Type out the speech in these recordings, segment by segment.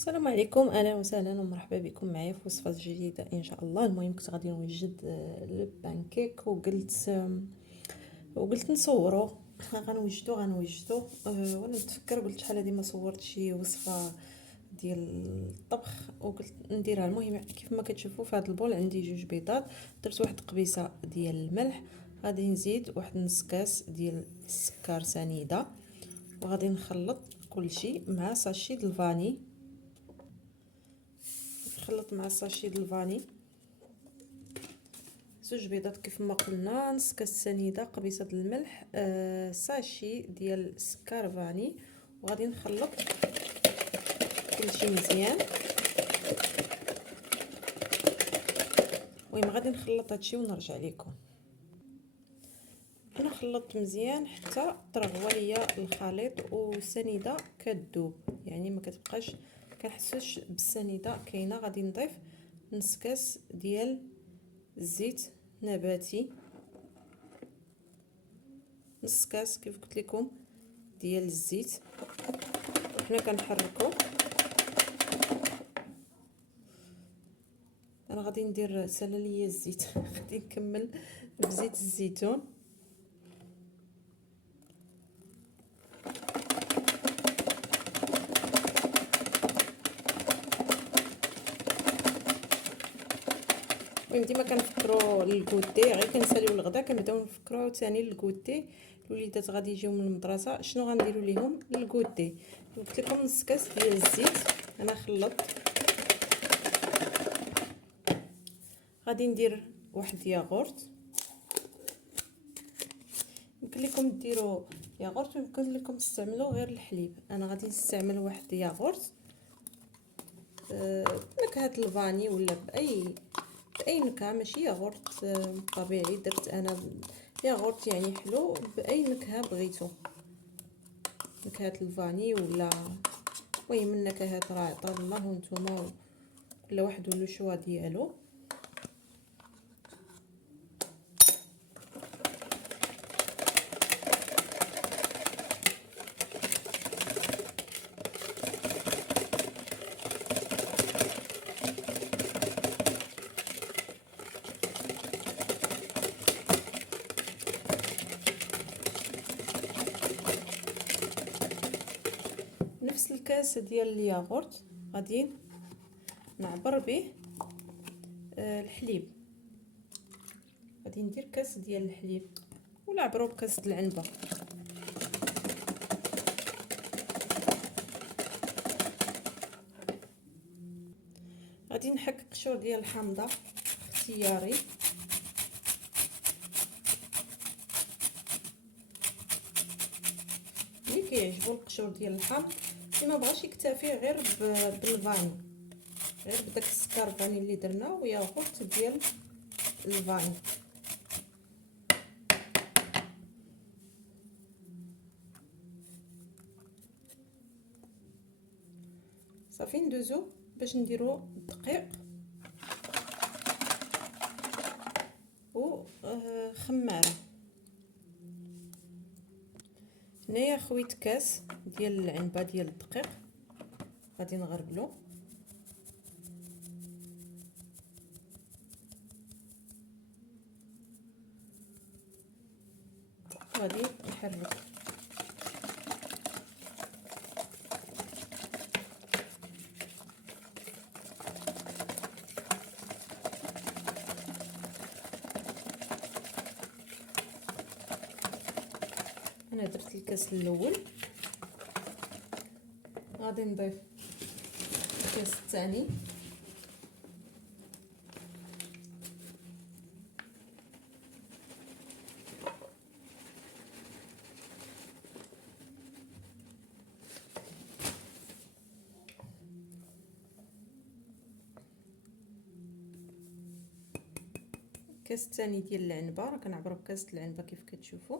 السلام عليكم، اهلا وسهلا ومرحبا بكم معايا في وصفه جديده ان شاء الله. المهم كنت غادي نوجد البانكيك وقلت نصورو. غنوجدو وانا نتفكر قلت شحال هادي ما صورت شي وصفه ديال الطبخ وقلت نديرها. المهم كيف ما كتشوفوا في هذا البول عندي 2 بيضات، درت واحد قبيصه ديال الملح، غادي نزيد واحد نص كاس ديال السكر سنيده، وغادي نخلط كل شيء مع ساشي د الفاني. نخلط مع ساشي د الفاني 2 بيضات كيف ما قلنا، نص كاس سنيده، قبيصه د الملح، ساشي ديال السكر فاني، وغادي نخلط كلشي مزيان. المهم غادي نخلط هادشي ونرجع لكم. انا خلطت مزيان حتى ترغوا ليا الخليط والسنيده كتذوب، يعني ما كتبقاش كنحسوش بالسنيده كاينه. غادي نضيف نص كاس ديال الزيت نباتي، نص كاس كيف قلت لكم ديال الزيت، وحنا كنحركو. انا غادي ندير سالا ليا الزيت غادي نكمل بزيت الزيتون. المهم ديما كنفكروا للكوتي، غير كنساليو الغدا كنبداو نفكروا ثاني للكوتي. الوليدات غادي يجيو من المدرسه شنو غنديروا ليهم للكوتي. قلت لكم نص كاس ديال الزيت. انا خلطت، غادي ندير واحد ياغورت. يمكن لكم ديروا ياغورت ويمكن لكم تستعملوا غير الحليب. انا غادي نستعمل واحد ياغورت نكهه الفاني ولا باي نكهه، ماشي ياغورت طبيعي. درت انا ياغورت يعني حلو باي نكهه بغيتو، نكهه الفاني ولا المهم النكهات راه عطا الله وانتم كل واحد ولو شوا ديالو. نفس الكاس ديال الياغورت غادي نعبر به الحليب. غادي ندير كاس ديال الحليب ولا عبروا بكاس د العنبه. غادي نحك قشور ديال الحامضه اختياري. اللي كيعجبو القشور ديال الحامض اللي ما بغاش يكتفي غير بالفاني، غير بداك السكر فاني اللي درنا وياغورت ديال الفاني. صافي ندوزو باش نديرو الدقيق و خماره. هنايا خويت كاس ديال العنبه ديال الدقيق، غادي نغربلو. غادي نحرك. انا درت الكاس الاول، غادي نضيف الكاس الثاني، الكاس الثاني ديال العنبه. راه كنعبروا بكاس العنبه كيف كتشوفوا.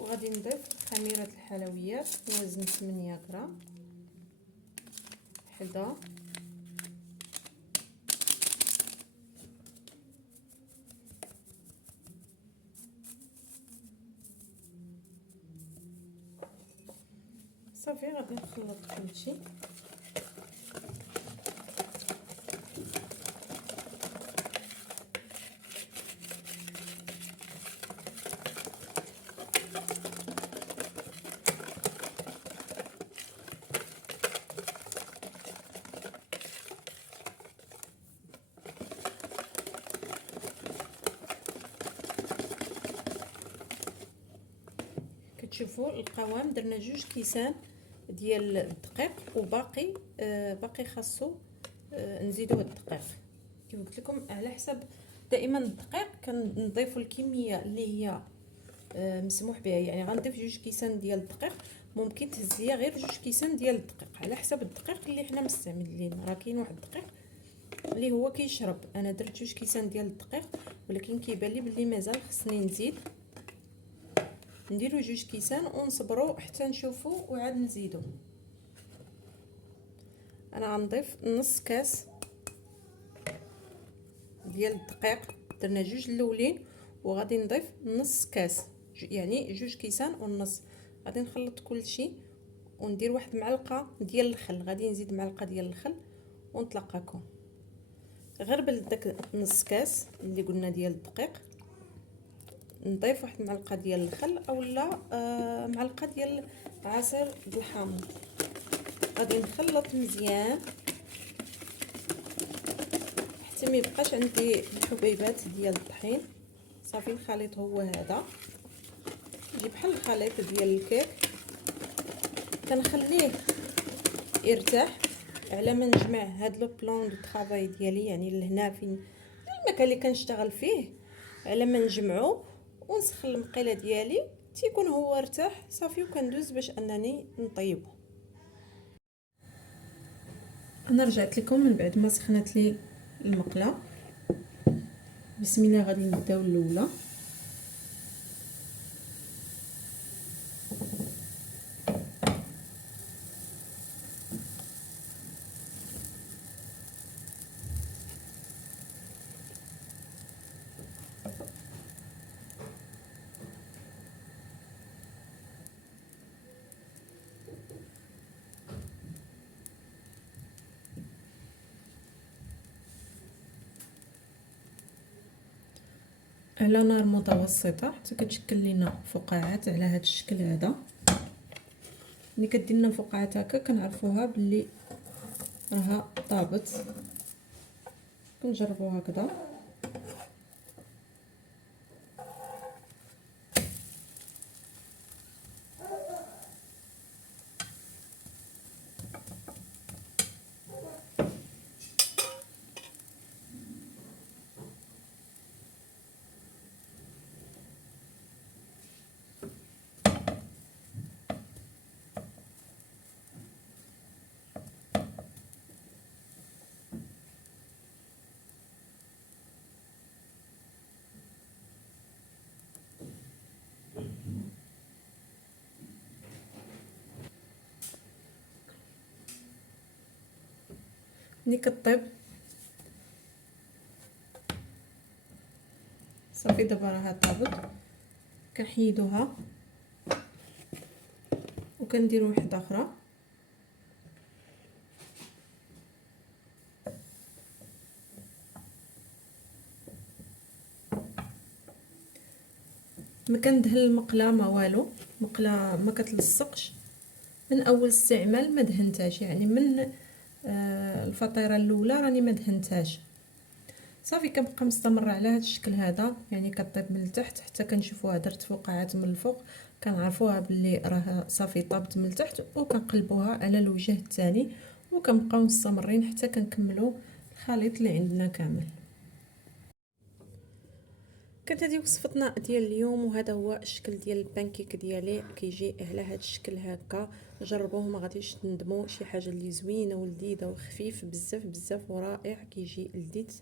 وغادي نضيف خميره الحلويات وزن 8 غرام، حدا صافي غادي نخلط كلشي. كتشوفوا القوام درنا 2 كيسان ديال الدقيق وباقي باقي خاصو نزيدو الدقيق. كما قلت لكم على حسب دائما الدقيق كنضيفوا الكميه اللي هي مسموح بها، يعني غنضيف 2 كيسان ديال الدقيق، ممكن تهز ليا غير 2 كيسان ديال الدقيق على حسب الدقيق اللي حنا مستعملين. راه كاين واحد الدقيق اللي هو كيشرب، انا درت 2 كيسان ديال الدقيق ولكن كيبان لي بلي مازال خصني نزيد، نديرو 2 كيسان ونصبروا حتى نشوفوا وعاد نزيدو. انا غنضيف نص كاس ديال الدقيق، درنا 2 الاولين وغادي نضيف نص كاس، يعني 2 كيسان ونص. غادي نخلط كلشي وندير واحد معلقه ديال الخل، غادي نزيد معلقه ديال الخل ونتلاقاكم. غربل داك نص كاس اللي قلنا ديال الدقيق، نضيف واحد معلقه ديال الخل اولا معلقه ديال عصير الحامض. غادي نخلط مزيان حتى ما يبقاش عندي الحبيبات ديال الطحين. صافي الخليط هو هذا، يجي بحال الخليط ديال الكيك. كنخليه يرتاح على ما نجمع هاد لو بلان دو طرافاي ديالي، يعني لهنا فين المكان اللي كنشتغل فيه، على ما نجمعو ونسخن المقيله ديالي تيكون هو ارتاح صافي، وكندوز باش انني نطيبو. انا رجعت لكم من بعد ما سخنت لي المقله. بسم الله غادي نبداو الاولى. على نار متوسطه حتى كتشكل لينا فقاعات على هذا الشكل هذا. ملي كدير لنا فقاعات هكا كنعرفوها باللي راها طابت. كنجربو هكذا. ملي كطيب صافي دابا راها طابت، كنحيدوها وكنديروا واحده اخرى. ما كندهن المقله ما والو، المقله ما كتلصقش من اول استعمال، ما دهنتهاش يعني من الفطيره الاولى راني ما دهنتهاش. صافي كنبقى مستمره على هذا الشكل هذا، يعني كطيب من التحت حتى كنشوفوها درت فقاعات من الفوق، كنعرفوها باللي راه صافي طابت من التحت، وكنقلبوها على الوجه الثاني وكنبقاو مستمرين حتى كنكملوا الخليط اللي عندنا كامل. كانت هذه وصفتنا ديال اليوم، وهذا هو الشكل ديال البانكيك ديالي، كيجي على هذا الشكل هكا. جربوه ما غاديش تندموا، شي حاجه اللي زوينه ولذيذه وخفيف بزاف بزاف ورائع، كيجي لذيذ.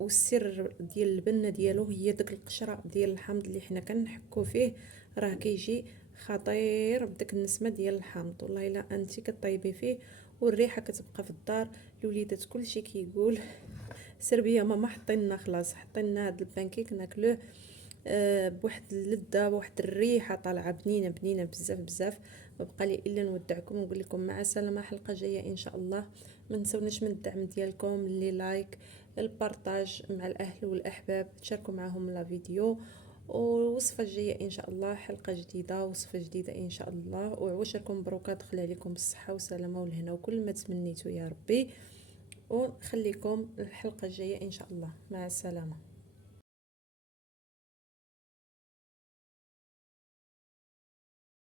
والسر ديال البنه ديالو هي داك القشره ديال الحامض اللي حنا كنحكو فيه، راه كيجي خطير بداك النسمه ديال الحامض. والله الا انت كطيبي فيه والريحه كتبقى في الدار، الوليدات كلشي كيقول سربيه ماما حطينا، خلاص حطينا هاد البانكيك ناكلوه بواحد اللذه بواحد الريحه طالعه بنينه بنينه بزاف بزاف. وبقى لي الا نودعكم ونقول لكم مع السلامه، حلقه جايه ان شاء الله. ما تنسونيش من الدعم ديالكم، اللي لايك، البارطاج مع الاهل والاحباب، تشاركوا معهم لا فيديو. ووصفه جايه ان شاء الله، حلقه جديده، وصفه جديده ان شاء الله. وعواشركم مبروكه، دخل عليكم بالصحه والسلامه والهنا وكل ما تمنيتوا يا ربي. ونخليكم الحلقه الجايه ان شاء الله. مع السلامه.